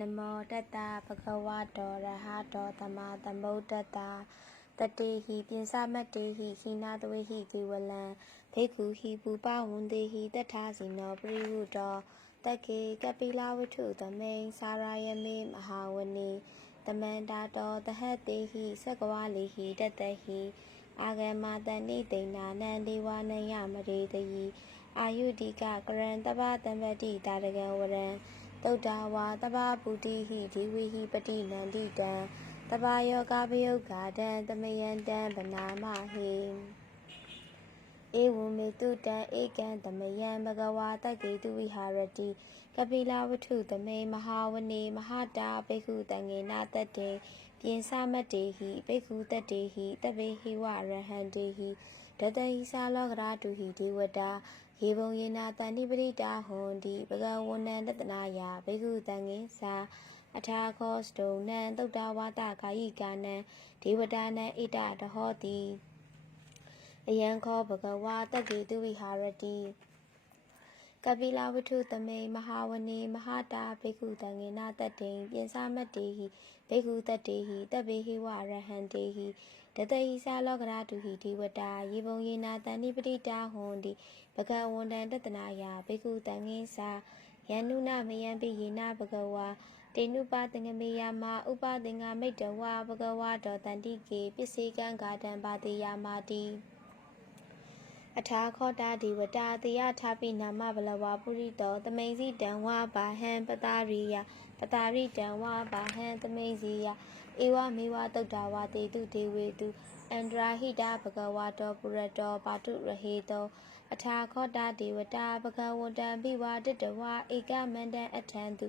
နမောတတ္တဘဂဝတောရဟတောသမ္မာသမ္ဗုဒ္ဓတ္တတတေဟိပိသမတ္တေဟိခိနာတဝေဟိကေဝလံဘေကုဟိပူပဝန္တေဟိတထာစီနောပရိဝုတောတက္ကေကပိလဝိထုသမိန်စာရယမေမဟာဝနေတမန္တာတောတဟတေဟိသကဝလိဟိတတဟိအာဂမတန္တိတိဏနန္ဒေဝနယမရေတယိအာယုဒိကကရံတပတံပတိတာရကံဝရံသုဒ္ဓဝါတပပုတိဟိဒီဝိဟိပတိနန္တိတံတပယောဂပယုဂါတံတမယံတံဗနာမဟိဧဝံမေတုတံဧကံတမယံဘဂဝါတက္ကေတုဝိဟာရတိကပိလဝတ္ထုသမေမဟာဝနေမဟာတာဘိက္ခုတံငေနတတ္တေပြင်သမတ္တေဟိဘိက္ခုတတ္တေဟိတပေဟိဝရဟန္တေဟိဒတဟိသာလောကရာတုဟိဒေဝတာယေဘုံယေနာတန္တိပရိတာဟွန်တိဘဂဝန္နံတတနာယဘိက္ခုတံငေသာအထာခောစတုံနံသုဒ္ဓဝါဒကာယိကာနံဒေဝတာနံဣတတဟောတိအယံခောဘဂဝါတက္ကေတုဝိဟာရတိကပိလဝတ္ထုသမေမဟာဝနေမဟာတာဘိက္ခုတံငေနတတ္တေပြင်သမတ္တေဟိဘိက္ခုတတ္တေဟိတပေဟိဝရဟန္တေဟိဒတဟိသာလောကရာတုဟိဒေဝတာယေဘုံယေနာတန္တိပတိတာဟွန်တိဘဂဝန္တံတတနာယဘိက္ခုတံငေသာယန္နုနမယံပိယေနဘဂဝါတေနုပသင်္ကမေယမဥပသင်္ကမိတ္တဝဘဂဝါတောတန္တိကေပစ္စေကံဂါတံပါတိယမာတိအထာခောတာဒီဝတာတေယထာပိနာမဘလဝပုရိတောသမိန်စီတံဝါဘာဟံပတာရိယပတာရိတံဝါဘာဟံသမိန်စီယဧဝမေဝသုဒ္ဓဝါတေတုဒေဝေတုအန္တရာဟိတာဘဂဝါတောပုရတောပါတုရဟေတောအထာခောတာဒေဝတာဘဂဝန္တံဘိဝါတတဝါဧကမန္တံအထံတု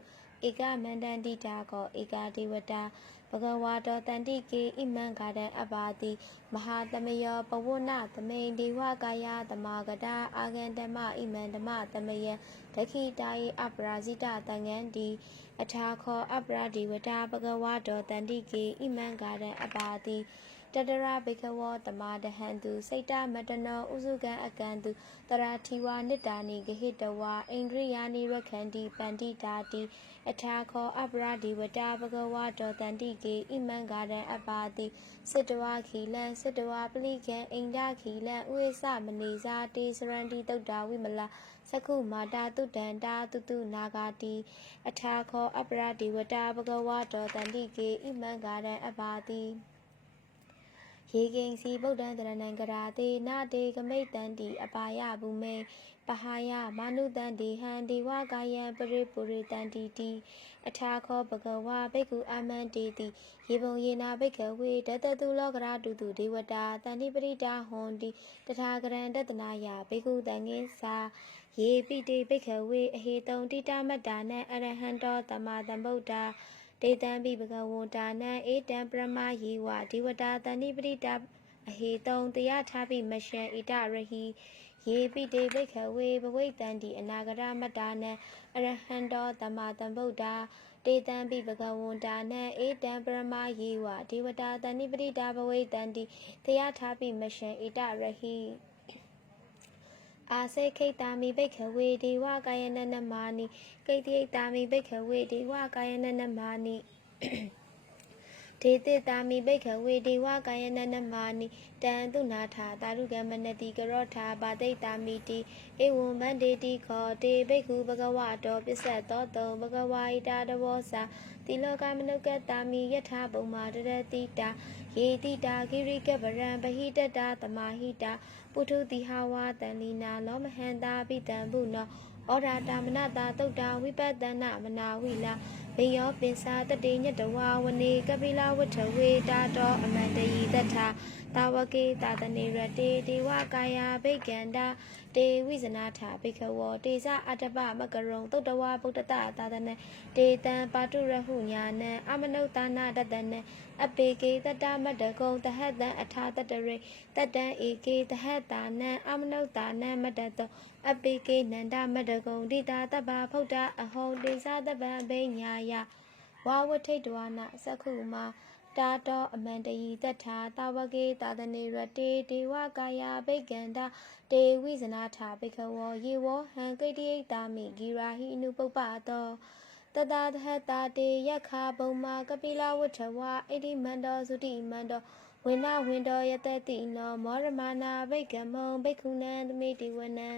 ဧကမန္တံတိတာကောဧကဒေဝတာဘဂဝါတောတန္တိကေဣမံဂါတံအပါတိမဟာသမယောပဝနသမိန်ဒေဝကာယသမာဂတာအာဂန္တမဣမံဓမ္မသမယံဒခိတာယေအပရာဇိတတံငန္တိအထာခောအပရာဒီဝတာဘဂဝါတောတန္တိကေဣမံဂါတံအပါတိတတရဘိကဝောတမဒဟန္တုစိတ်တမတနောဥစုကံအကံတုတရာထိဝနိတာနိဂဟိတဝါဣန္ဒြိယာနိရခန္တိပန္တိတာတိအထာခောအပရာဒီဝတာဘဂဝါတောတန္တိကေဣမံဂါတံအပါတိစတဝါခီလံစတဝါပလိကံအိန္ဒခီလံဥေသမနေဇာတေစရန္တိတုတ်တာဝိမလသကုမာတာတုတန္တာတုတုနာဂာတိအထာခောအပရာဒီဝတာဘဂဝါတောတန္တိကေဣမံဂါတံအပါတိယေကိဉ္စီဗုဒ္ဓံတရဏံကရာတေနာတေကမိတ်တန္တိအပါယဘူမေပဟာယမာနုတန္တိဟံဒေဝကာယံပရိပုရိတန္တိတိအထာခောဘဂဝါဘိက္ခုအမန္တေတိယေဘုံယေနာဘိက္ခဝေဒတတုလောကရာတုတုဒေဝတာတန္တိပရိတာဟွန်တိတထာဂရံတတနာယဘိက္ခုတံငေသာယေပိတေဘိက္ခဝေအဟေတုံတိတမတ္တာနံအရဟံတောသမ္မာသမ္ဗုဒ္ဓဒေတံပိဘဂဝန္တာနံဧတံပရမယေဝဒေဝတာတန္တိပရိတာအဟေတုံတယထာပိမရှံဣတရဟိယေပိတေဘိက္ခဝေဘဝိတန္တိအနာဂရမတ္တာနံအရဟံတောသမ္မာသမ္ဗုဒ္ဓဒေတံပိဘဂဝန္တာနံဧတံပရမယေဝဒေဝတာတန္တိပရိတာဘဝိတန္တိတယထာပိမရှံဣတရဟိအာစေခိတာမိဘိက္ခဝေဒေဝကာယနနမာနိကိတိတာမိဘိက္ခဝေဒေဝကာယနနမာနိဒေတိတာမိဘိက္ခဝေဒေဝကာယနနမာနိတံတုနာထာတာရုကမနတိကရောထာဘာတိတာမိတိဧဝံဗန္ဒေတိခောတေဘိက္ခုဘဂဝါတောပစ္စတောတုံဘဂဝါဣတာတဘောစာတိလောကမနုကတာမိယထာဘုံမာတရတိတာယေတိတာဂိရိကဗရံဘဟိတတာသမာဟိတာပုထုတိဟဝါတန်လီနာလောမဟန္တာပိတံဘုနောဩရာတာမနတာသုတ်တာဝိပတ္တနာမနာဝိလာဘေယောပင်စာတတေညတဝါဝနေကပိလဝထဝေတာတောအမန္တယိတထာတာဝကေတာတနေရတေဒေဝကာယဘိက္ကန္တာတေဝိဇနာထာဘိက္ခဝောတေဇအတ္တပမကရုံသုတ္တဝါဗုဒ္ဓတသာသနံတေတံပါတုရဟုညာနံအမနုဿာနာတတနံအပေကေတတမတ္တကုံတဟတံအထာတတရေတတံဧကေတဟတာနံအမနုဿာနံမတ္တတောအပေကေနန္ဒမတ္တကုံဒိတာတပ္ပဖုဒ္ဓအဟောတေဇတပံဘိညာယဝါဝထိတ်တဝနာသက္ခုမာတာတောအမန္တယိတထာတာဝကေတာတနေရတေဒေဝကာယဘိက္ကန္တာတေဝိဇနာထာဘိက္ခဝောယေဝဟံကိတ္တိတာမိဂိရာဟိအနုပုပ္ပတော တတသဟတာတေယက္ခဘုံမာကပိလဝဋ္ဌဝါဣတိမန္တောသုတိမန္တောဝိနဝိန္တောယတတိနောမောရမနာဘိက္ခမုံဘိက္ခုနံသမိတိဝနံ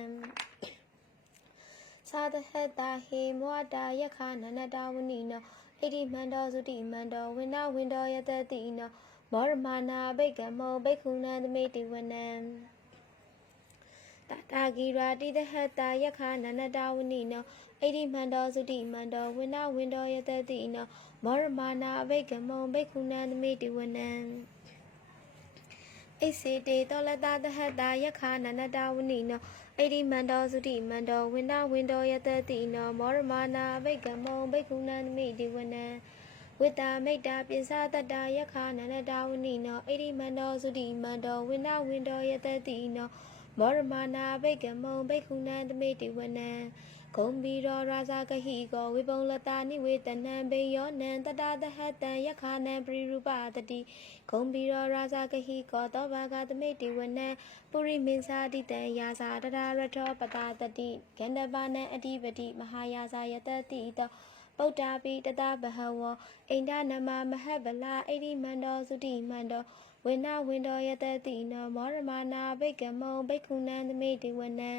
သာသဟတာဟေမောတာယက္ခနနတဝနိနောဣတိမန္တောသုတိမန္တောဝိနဝိန္တောယတတိနောမောရမနာဘိက္ခမုံဘိက္ခုနံသမိတိဝနံတာဂိရာတိတဟတာယက္ခနနတဝနိနောဣတိမန္တောသုတိမန္တောဝိနဝိန္တောယတတိနောမောရမနာဘိက္ခမုံဘိက္ခုနံသမိတိဝနံဣစေတေတောလတသဟတာယက္ခနနတဝနိနောဣတိမန္တောသုတိမန္တောဝိနဝိန္တောယတတိနောမောရမနာဘိက္ခမုံဘိက္ခုနံသမိတိဝနံဝိတာမိတ်တာပိစတတယက္ခနနတဝနိနောဣတိမန္တောသုတိမန္တောဝိနဝိန္တောယတတိနောမောရမနာဘိက္ခမုံဘိက္ခုနံသမိတိဝနံဂုံဘီရောရာဇဂဟိကောဝိပုံလတာနိဝေတနံဘေယောနံတတသဟတံယက္ခနံပရိရူပတတိဂုံဘီရောရာဇဂဟိကောတောဘာဂသမိတိဝနံပုရိမင်းစာတိတံယာဇာတရရထောပတာတတိဂန္ဓဘာနံအဓိပတိမဟာယာဇာယတတိတောပုတ္တာပိတတဘဟဝောအိန္ဒနမမဟဗလာဣတိမန္တောသုတိမန္တောဝိနဝိန္တောယတတိနောမောရမနာဘိက္ခမုံဘိက္ခုနံသမိတိဝနံ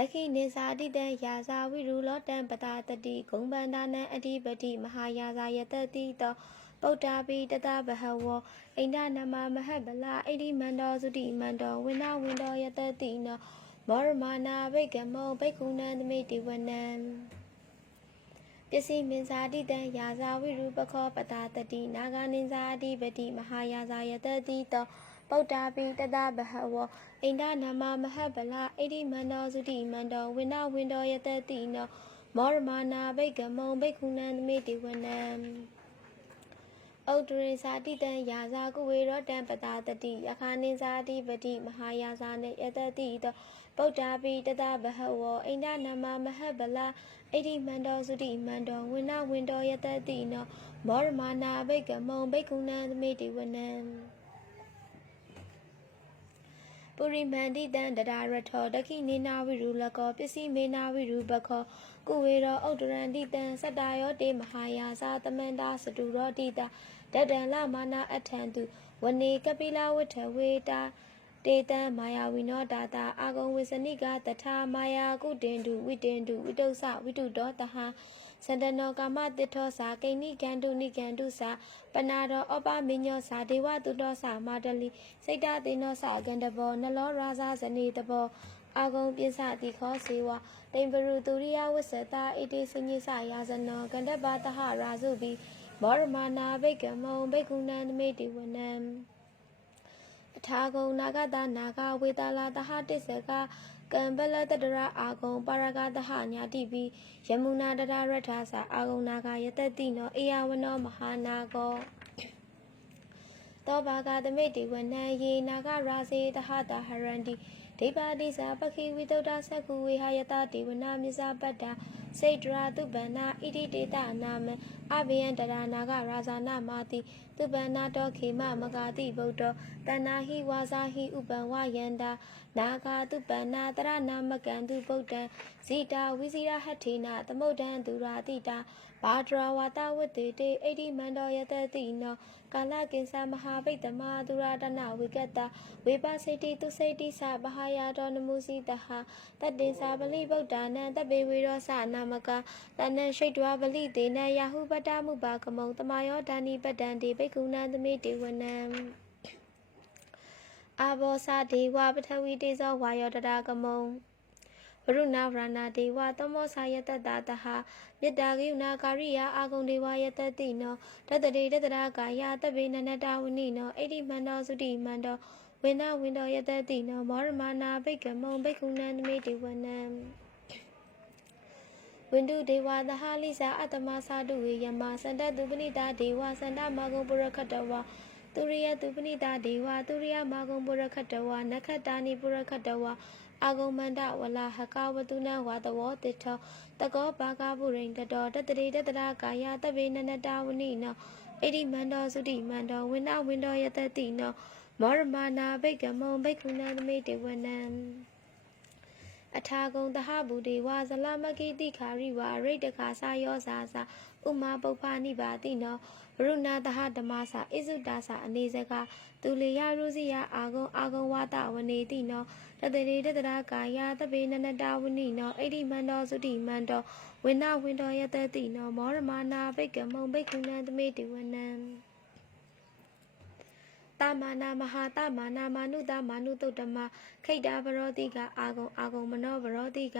ဒခိနိဇာတိတံယာဇာဝိရူလောတံပတာတတိဂုံဗန္ဒနံအဓိပတိမဟာယာဇာယတတိတောပုတ္တာပိတတဘဟဝောအိန္ဒနမမဟဗလာဣတိမန္တောသုတိမန္တောဝိနဝိန္တောယတတိနောမောရမနာဘိက္ခမုံဘိက္ခုနံသမိတိဝနံပစ္စည်းမင်္ဇာတိတံယာဇာဝိရူပခောပတာတတိနာဂနိဇာအဓိပတိမဟာယာဇာယတတိတောပုတ္တာပိတတဘဟဝောအိန္ဒနမမဟဗလာဣတိမန္တောသုတိမန္တောဝိနဝိန္တောယတတိနောမောရမနာဘိက္ခမုံဘိက္ခုနံသမိတိဝနံဥဒ္ဒရိဇာတိတံယာဇာကုဝေရောတံပတာတတိယခာနိဇာတိပတိမဟာယာဇာနေယတတိတောပုတ္တာပိတတဘဟဝောအိန္ဒနမမဟဗလာဣတိမန္တောသုတိမန္တောဝိနဝိန္တောယတတိနောမောရမနာဘိက္ခမုံဘိက္ခုနံသမိတိဝနံပုရိမန္တိတံတဒါရထောဒခိနေနာဝိရူလကောပစ္စည်းမေနာဝိရူပခောကုဝေရောဥဒ္ဒရန္တိတံစတ္တယောတေမဟာယာဇာသမန္တာစတုရောတိတာတတံလမာနာအထံတုဝနေကပိလဝဋ္ဌဝေတာတေတံမာယာဝိနောတာတာအာဂုံဝေစနိကတထာမာယာကုတင်တုဝိတင်တုဝိတုစဝိတုတောတဟစန္ဒနောကာမတိထောစာကိဏိကန္တုနိကန္တုစာပနာတော်ဩပမညောစာဒေဝတုတောစာမာတလီစိတ်တသေနောစာကန္တဘောနလောရာဇဇနေတဘောအာဂုံပိစတိခောစေဝတိံပရုတူရိယဝစ္စတာဣတိစညိစယာဇနောကန္တဘာတဟရာဇုပိမောရမနာဘိက္ခမုံဘိက္ခုနံသမိတိဝနံအထာဂုံနာဂတနာဂဝေတလာတဟတစ္စကကံပလတတရအာဂုံပါရဂတဟညာတိပိယမုနာတရရထသာအာဂုံနာဂယတတိနောအေယဝနောမဟာနာကောတောဘာဂသမိတိဝနံယေနာဂရာစေတဟတဟရန္တိဒိပါတိစာပခိဝိတုဒ္ဓသက္ခုဝေဟယတတိဝနာမြစပတ္တာစေတရာတုပ္ပန္နာဣတိတေတနာမအဘယံတရနာဂရာဇာနာမာတိတုပ္ပန္နာတောခေမမဂာတိဗုဒ္ဓတဏ္ဏဟိဝါဇာဟိဥပံဝယန္တာနာဂာတုပ္ပန္နာတရနာမကံတုဗုဒ္ဓံဇိတာဝိဇိရဟထေနသမုဒ္ဒံသူရာတိတာဘာဒရာဝတဝတ္တေတေဣတိမန္တောယတတိနောကာလကိစ္စမဟာဗိတ္တမသူရတနာဝိကတဝေပစိတိသူစိတိသဘဟာယာတော်နမုစီတဟတတ္တေသာပလိဗုဒ္ဓနံတပေဝေရောသနာမကတဏ္ဏရှိတ္တဝပလိတေနယဟုပတ္တမုပါကမုံတမယောဒာနိပတ္တံတေဘိက္ခုနံသမိတေဝနံအာဘောဇဒေဝပထဝီတေဇောဝါယောတရာကမုံဝရုဏဗရဏဒေဝသောမောစာယတတတဟမေတ္တာဂိယနာကာရိယာအာဂုံဒေဝယတတိနောတတတေတတရာကာယတပေနနတဝနိနောဣတိမန္တောသုတိမန္တောဝိနဝိန္တောယတတိနောမောရမနာဘိက္ခမုံဘိက္ခုနံသမိတေဝနံဝိန္ဒုဒေဝသဟလိစာအတ္တမသာတုဝေယမစန္ဒတုပနိတာဒေဝစန္ဒမဂုံပုရခတဝါသူရိယတုပနိတာဒေဝသူရိယမဂုံပုရခတဝါနခတာနိပုရခတဝါအာဂုံမန္တဝလာဟကဝတုနဝါတဝတိထောတကောဘာဂဗုရိန်တတော်တတရေတတရာကာယတပေနနတဝနိနောဣတိမန္တောသုတိမန္တောဝိနဝိန္တောယတတိနောမောရမနာဘိက္ခမုံဘိက္ခုနံသမိတေဝနံ အထာကုံသဟဗုဒေဝဇလမကိတိခာရိဝရိတ်တခါစာယောစာစာဥမာပုပ္ပနိပါတိနောဝရုဏသဟဓမ္မစာဣဇုတာစာအနေစကားသူလေယရုစီယအာဂုံဝါတဝနေတိနောတတရေတတရာကာယသဗေနနတဝနိနောဣတိမန္တောသုတိမန္တောဝိနဝိန္တောယတတိနောမောရမနာဘိက္ကမုံဘိက္ခုနံသမေတိဝနံတာမာနာမဟာတာမာနာမာနုတာမာနုတုတ္တမခိတ္တာဗရောတိကအာဂုံမနောဗရောတိက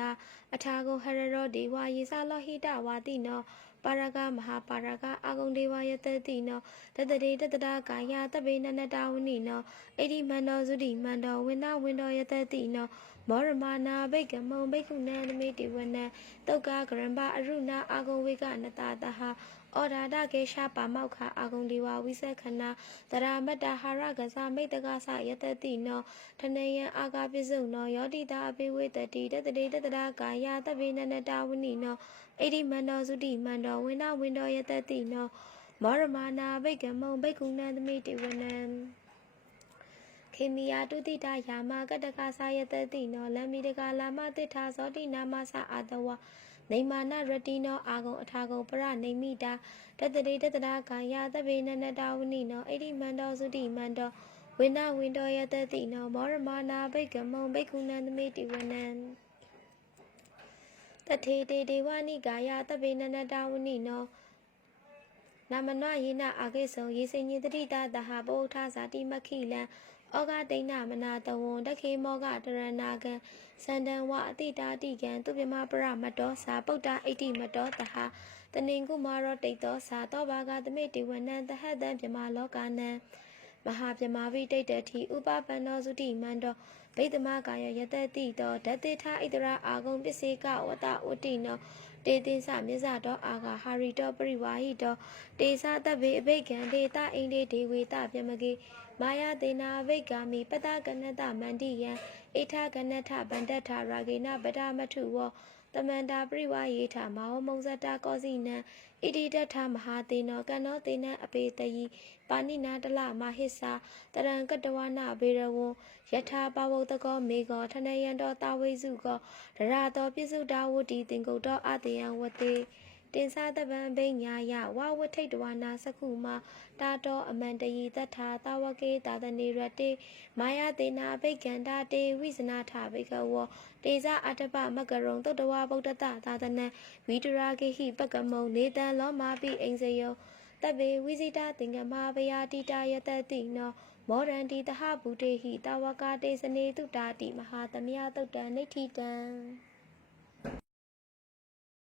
အထာဂုံဟရရောဒေဝယေသလောဟိတဝါတိနောပါရကမဟာပါရကအာဂုံဒေဝယတတိနောတတရေတတရာကာယသဗေနနတဝနိနောဣတိမန္တောသုတိမန္တောဝိနဝိန္တောယတတိနောမောရမနာဘိက္ကမုံဘိက္ခုနံသမေတိဝနံတုတ်ကဂရမ္ဗအရုဏအာဂုံဝေကနတတဟဩဒါဒကေရှာပါမောက္ခအာဂုံဒီဝဝိသခဏတရာမတ္တဟာရကစားမိတ္တကဆယတတိနောထနယံအာဂပိစုနောယောတိတာအပိဝေတတိတတရေတတရာကာယသဗေနနတဝနိနောဣတိမန္တောသုတိမန္တောဝိနဝိန္တောယတတိနောမောရမနာဘိက္ကမုံဘိက္ခုနံသမေတိဝနံခေမိယာတုတိတာယာမကတကဆယတတိနောလမ္မိတကလာမတိထာဇောတိနာမသအာတဝနေမာနရတိနောအာဂုံအထာဂုံပရနေမိတာတတရေတတရာကာယသဗေနနတဝနိနောဣတိမန္တောသုတိမန္တောဝိနဝိန္တောယတတိနောမောရမနာဘိက္ကမုံဘိက္ခုနံသမေတိဝနံတထေတေဒေဝနိကာယသဗေနနတဝနိနောနာမနယေနအာဂိဆုံယေစိညိတတိတာတဟဗုဒ္ဓဇာတိမခိလံဩဃတိဏမနာတဝံတခေမောကတရဏာကံစန္ဒံဝအတိတာတိကံသူပြမပရမတောစာပုဒ္ဓအိတိမတောတဟတနင်္ကုမာရောတိတ်သောစာတောဘာဂသမေတိဝနံတဟတံပြမလောကနံမဟာပြမဝိတိတ်တတိဥပပန္နောသုတိမန္တောဗိတမကာယယတတိတောဓတေထဣတရာအာဂုံပစ္စေကဝတဝတိနောတေသင်္စမြစ္ဆတောအာဂဟာရိတောပရိဝါဟိတောတေသတဗေအဘိကံဒေတအိန္ဒေဒေဝေတပြမကေမာယသေနာအဘိက္ကာမိပတကနတမန္တိယံဣထကနထဗန္တထရာဂေနဗဒမထုဝတမန္တာပရိဝါယေထမဟောမုံဇတာကောစီနံဣတိတထမဟာသေနောကန္နောသေနံအပေတယိပါဏိနာတလမဟိစ္ဆာတရံကတဝနာဘေရဝံယထာပဝုတကောမေကောထနယံတောတာဝိစုကောဒရတောပိစုတာဝတိသင်္ကုတ်တောအတေယံဝတေတင်္စာတပံဘိညာယဝဝထိတ်တဝနာစခုမတာတောအမန္တယိတထာတာဝကေတာတနေရတေမာယသေနာဘိက္ကန္တာတေဝိဇနာထဘိကဝတေဇအတ္တပမကရုံသုတ္တဝဗုဒ္ဓတသာသနံဝိတရာဂေဟိပကမုံနေတံလောမာပိအိဉ္စယောတဗ္ဗေဝိဇိတသင်္ကမဘယာတိတာယတတိနောမောရန္တိတဟဗုတေဟိတာဝကာတေစနေတုတာတိမဟာသမယတုတ်တံနိဋ္ဌိတံ